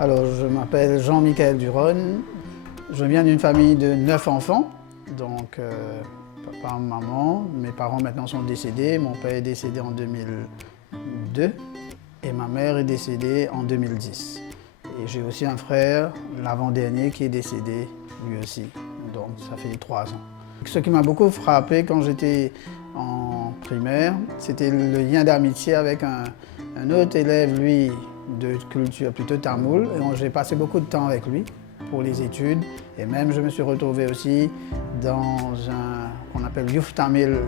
Alors, je m'appelle Jean-Michel Duron. Je viens d'une famille de 9 enfants. Donc, papa, maman, mes parents maintenant sont décédés. Mon père est décédé en 2002 et ma mère est décédée en 2010. Et j'ai aussi un frère, l'avant-dernier, qui est décédé lui aussi. Donc, ça fait 3 ans. Ce qui m'a beaucoup frappé quand j'étais en primaire, c'était le lien d'amitié avec un autre élève, lui, de culture plutôt tamoule. Et j'ai passé beaucoup de temps avec lui pour les études. Et même, je me suis retrouvé aussi dans qu'on appelle Youth Tamil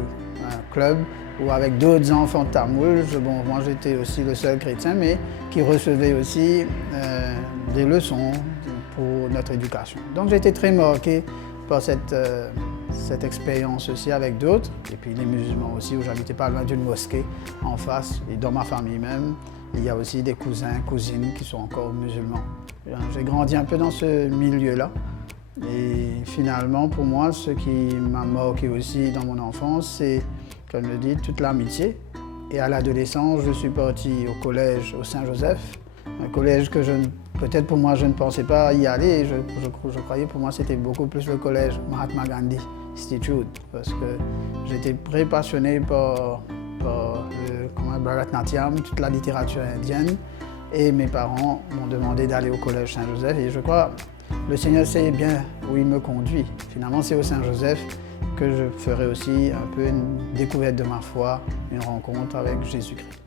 Club, où avec d'autres enfants tamouls, moi j'étais aussi le seul chrétien, mais qui recevait aussi des leçons pour notre éducation. Donc j'ai été très marqué par cette expérience aussi avec d'autres, et puis les musulmans aussi, où j'habitais pas loin d'une mosquée en face, et dans ma famille même, il y a aussi des cousins, cousines qui sont encore musulmans. J'ai grandi un peu dans ce milieu-là, et finalement pour moi, ce qui m'a marqué aussi dans mon enfance, c'est, comme je le dis, toute l'amitié. Et à l'adolescence, je suis parti au collège au Saint-Joseph, un collège que peut-être pour moi, je ne pensais pas y aller. Je croyais pour moi c'était beaucoup plus le collège Mahatma Gandhi Institute, parce que j'étais très passionné par le Bharatanatyam, toute la littérature indienne, et mes parents m'ont demandé d'aller au collège Saint-Joseph, et je crois le Seigneur sait bien où il me conduit. Finalement, c'est au Saint-Joseph que je ferai aussi un peu une découverte de ma foi, une rencontre avec Jésus-Christ.